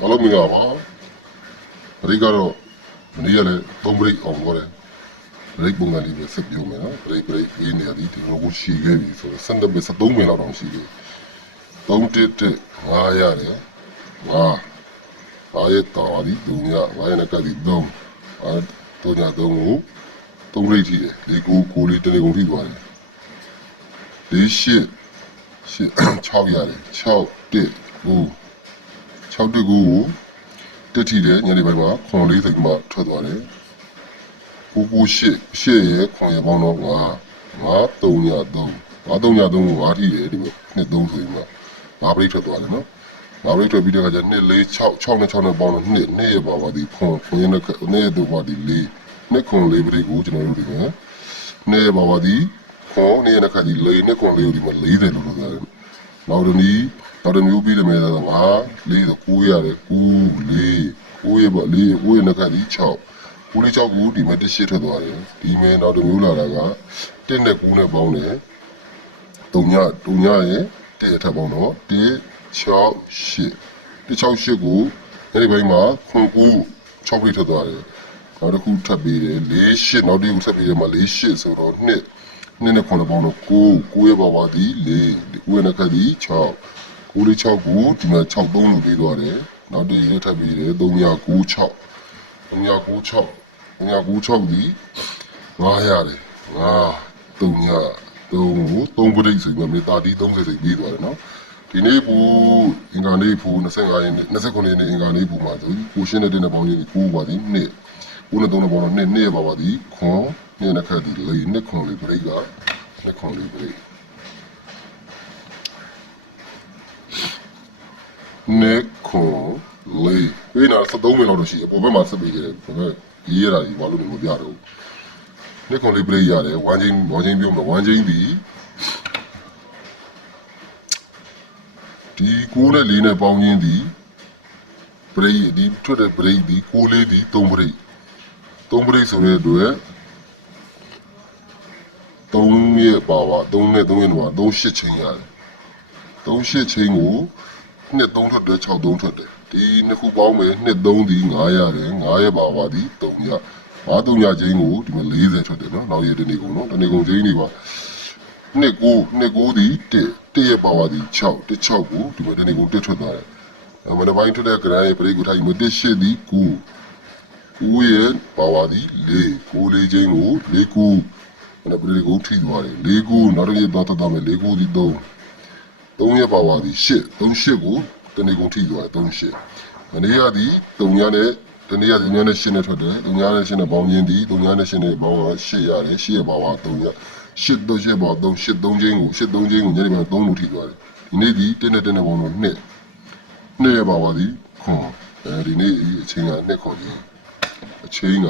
အားလုံးမင်္ဂလာပါပရိကတော့မနေ့ကလည်းသုံးပရိအောင်တော့တယ်ပရိပုံစံလေးပဲဆက်ပြောမယ်နော်ပရိပရိရေးနေရသည်ဒီလိုကိုရှည်ခဲ့ပြီဆိုတော့ဆက်တဲ့ပဲ73မိနစ်လောက်တောင်ရှိပြီ3တက်တက်9ရတယ်ဝါဘာရဲ့တော်ဒီဒုညဘာရဲ့နကဒီဒုံအာဒုညဒုံကိုသုံးပရိထိတယ်ဒီကိုကိုလေးတနေကုန်ထိသွားတယ်ဒီရှစ်ရှစ်6ရတယ်6တက်9 6တက်ကိုတက်ထီတယ်ညနေပိုင်းမှာခွန်လေးစိတ်မှထွက်သွားတယ်ကိုကိုရှစ်ရှစ်ရဲ့ခွန်ရပေါင်းတော့က9 3ည3 9 3ည3ကိုအားထီတယ်ဒီမှာနှစ်3ဆိုရင်မှာ5ပရိတ်ထွက်သွားတယ်နော်5ပရိတ်ထွက်ပြီးတဲ့အခါကျ2 4 6 6နဲ့6နဲ့ပေါင်းတော့2 2ရဲ့ပါပါဒီခွန်ခွန်ရနဲ့2ရဲ့တော့ပါဒီ4နှစ်ခွန်လေးပရိတ်ကိုကျွန်တော်တို့ဒီမှာ2ရဲ့ပါပါဒီခွန်2ရဲ့နဲ့ခါဒီ4နှစ်ခွန်လေးကိုဒီမှာ40လို့လို့ရတယ်နောက်တစ်နည်း နောက်တစ်မျိုးပြီးတယ်မယ်ဆိုတော့ငါလေးဆို9ရတယ်9လေး9ရပါလေး9ရနဲ့ကဒီ6 9လေး6ကိုဒီမဲ့တစ်ရှစ်ထွက်သွားတယ်ဒီမဲ့နောက်တစ်မျိုးလာတာက1နဲ့9နဲ့ပေါင်းတယ်3ည3ညရဲ့တည့်ရထပ်ပေါင်းတော့1 6 8 1 6 8ကိုအဲဒီဘက်မှာခွန်9 6ပြထွက်သွားတယ်နောက်တစ်ခုထပ်ပြီးတယ်4 8နောက်တစ်ခုထပ်ပြီးတယ်မှာ4 8ဆိုတော့2နှစ်နဲ့ခွန်ပေါင်းတော့9 9ရဲ့ပါပါဒီ4 9ရဲ့နဲ့ကဒီ6 9လေး6ကိုဒီမှာ6 3လို့ပြီးသွားတယ်နောက်တစ်ရက်ထပ်ပြီးတယ်3ည9 6 3ည9 6 3ည9 6ဒီ9ရတယ်9 3ည3ကို3ပရိတ်ဆိုပြီးမြေတာတီ30စိတ်ပြီးသွားတယ်နော်ဒီနေ့ပူအင်္ဂါနေ့ပူ25ရက်နေ့29ရက်နေ့အင်္ဂါနေ့ပူမှာဆိုကိုရှင်းတဲ့တဲ့ပေါင်းကြီးကိုပါသည်နှစ်ကိုနဲ့သုံးတဲ့ပေါင်းတော့နှစ်နှစ်ရပါပါသည်ခွန်နှစ်နဲ့ခက်ဒီလေးနှစ်ခွန်လေးပရိတ်ကနှစ်ခွန်လေးပရိတ် နေခွန်လေးဝိနာ73မိနစ်လောက်တော့ရှိအပေါ်ဘက်မှာဆက်ပြီးကြတယ်ဘယ်ရေးရတာဒီဘာလို့လဲမပြတော့နေခွန်လေးပြည့်ရတယ်ဝမ်းချင်းဝမ်းချင်းပြုံးမှာဝမ်းချင်းဒီဒီကိုးနဲ့လေးနဲ့ပေါင်းချင်းဒီပရိဒီထွက်တဲ့ပရိဒီကိုးလေးဒီသုံးပရိသုံးပရိဆိုတဲ့အတွက်သုံးရဲ့ပါပါသုံးနဲ့သုံးရဲ့တော့သုံးရှစ်ချင်းရတယ်သုံးရှစ်ချင်းကို နှစ်3ထွက်တယ်6 3ထွက်တယ်ဒီနှစ်ခုပေါင်းမယ်နှစ်3ဒီ9ရတယ်9ရပါပါဒီ3ရဘာ3ရချင်းကိုဒီမှာ40ထွက်တယ်နော်နောက်ရတဲ့နေ့ကုန်နော်ဒီနေ့ကုန်ချင်းတွေပါနှစ်9နှစ်9ဒီ1 1ရပါပါဒီ6 1 6ကိုဒီမှာဒီနေ့ကုန်1ထွက်သွားတယ်အမနပိုင်းထွက်တဲ့ကရန်ရဲ့ပရိကိုထားပြီးမ1 8ဒီ9 9ရပါပါဒီ4 9လေးချင်းကို4 9မနပရိကိုထိသွားတယ်4 9နောက်တစ်ရက်တော့တော့မယ်4 9ဒီ3 3ရက်ပါပါသည်8 38ကိုတနေ့ကုန်ထိသွားတယ်38မနေ့ကသည်3ရက်နဲ့တနေ့ကဒီညနဲ့8နဲ့ထွက်တယ်3ရက်နဲ့8နဲ့ပေါင်းချင်းသည်3ရက်နဲ့8နဲ့ပေါင်းတော့8ရတယ်8ရက်ပါပါ3ရက်8 3ရက်ပါ3 8 3ချင်းကို8 3ချင်းကိုညနေပိုင်း3လို့ထိသွားတယ်ဒီနေ့ဒီ1နဲ့1နဲ့ပေါင်းတော့2 2ရက်ပါပါသည်ခွန်အဲဒီနေ့အချိန်က2ခွန်ကြီးအချိန်က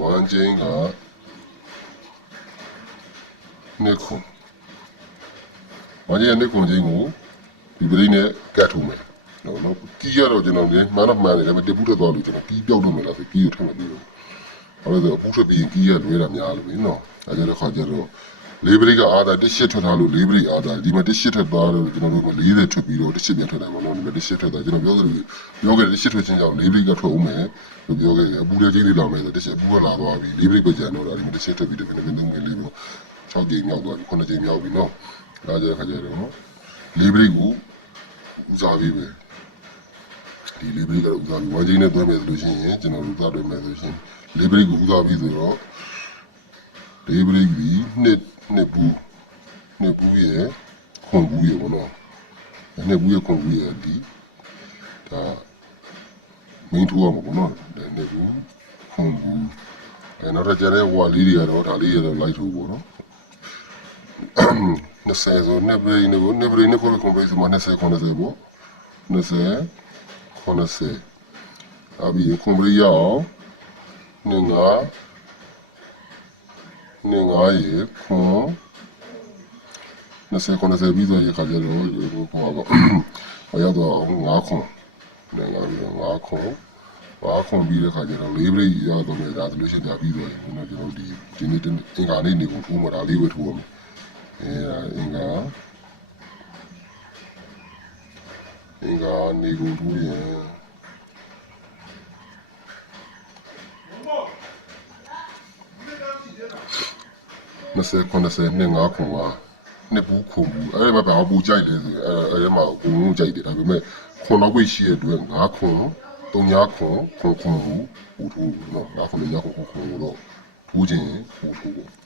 1ချင်းက2ခွန်။ ဘာကြီးကနေကုန်ချင်းကိုဒီပရိနဲ့ကတ်ထုံးမယ်။နော်နော်ကီးရတော့ကျွန်တော်လည်းမှန်တော့မှန်တယ်ဒါပေမဲ့တပူတက်သွားလို့ကျွန်တော်ကီးပြောက်တော့မယ်လားဆိုကီးကိုထပ်မပြီးဘူး။ဘာလို့လဲဆိုအပူထွက်ပြီးရင်ကီးရလွဲတာများလို့ပဲနော်။အဲကြတော့ခါကြတော့လေးပရိကအားသာတစ်ရှစ်ထွက်ထားလို့လေးပရိအားသာဒီမှာတစ်ရှစ်ထွက်သွားလို့ကျွန်တော်တို့က40ထွက်ပြီးတော့တစ်ရှစ်ပြန်ထွက်တယ်ပေါ့နော်ဒီမှာတစ်ရှစ်ထွက်သွားကျွန်တော်ပြောသလိုပြောခဲ့တဲ့တစ်ရှစ်ထွက်ချင်းကြောင့်လေးပရိကထွက်အောင်မယ်လို့ပြောခဲ့တယ်အပူလေးကြီးလေးလာမယ်ဆိုတစ်ရှစ်အပူကလာသွားပြီလေးပရိပဲကြံတော့တာဒီမှာတစ်ရှစ်ထွက်ပြီးတော့ဘယ်နဲ့ဘယ်သုံးမယ်လေးပေါ့6ကြိမ်မြောက်သွားပြီ9ကြိမ်မြောက်ပြီနော် ဒါကြတဲ့ခါကျတော့နော်လေးဘရိတ်ကိုဦးစားပေးပဲဒီလေးဘရိတ်ကတော့ဦးစားပြီးဝါကြီးနဲ့တွဲမယ်ဆိုလို့ရှိရင်ကျွန်တော်တို့သားတွဲမယ်ဆိုရှင်လေးဘရိတ်ကိုဦးစားပြီးဆိုတော့လေးဘရိတ်ကြီးနှစ်နှစ်ဘူးနှစ်ဘူးရဲ့ခွန်ဘူးရဲ့ဘောနော်နှစ်ဘူးရဲ့ခွန်ဘူးရဲ့ဒီဒါမင်းထိုးရမှာဘောနော်နှစ်ဘူးခွန်ဘူးအဲနောက်တော့ကျတဲ့ဟွာလေးတွေကတော့ဒါလေးရတော့လိုက်ထိုးပေါ့နော် 20ဆိုနှစ်ပရိနေကိုနှစ်ပရိနေကိုကွန်ပရိစမှာ20 90ပေါ့20 90အဘီကွန်ပရိရအောင်နေငါနေငါရေခွန်20 90ပြီးတော့ရခါကြတော့ရေကိုပေါ့ပေါ့ဟောရောက်တော့9ခွန်နေငါပြီးတော့9ခွန်9ခွန်ပြီးတဲ့ခါကျတော့လေးပရိရတော့လေဒါဆိုလို့ရှိရင်ဒါပြီးတော့ကျွန်တော်တို့ဒီဒီနေ့အင်္ဂါနေ့နေကိုထိုးမှာဒါလေးပဲထိုးရမယ် အဲဒါအင်္ဂါအင်္ဂါနေကိုထူးရင်မစခုနစနေငါခုမှာနှစ်ဘူးခုဘူးအဲ့မှာဘာဘူးကြိုက်လဲဆိုရင်အဲ့အဲ့မှာအကုန်လုံးကြိုက်တယ်ဒါပေမဲ့ခွန်တော့ဝိတ်ရှိတဲ့အတွက်ငါခွန်တုံညာခွန်ခွန်ခွန်ဘူးဘူးထူးနော်ငါခွန်ညာခွန်ခွန်တော့ထူးခြင်းဘူးထူးပေါ့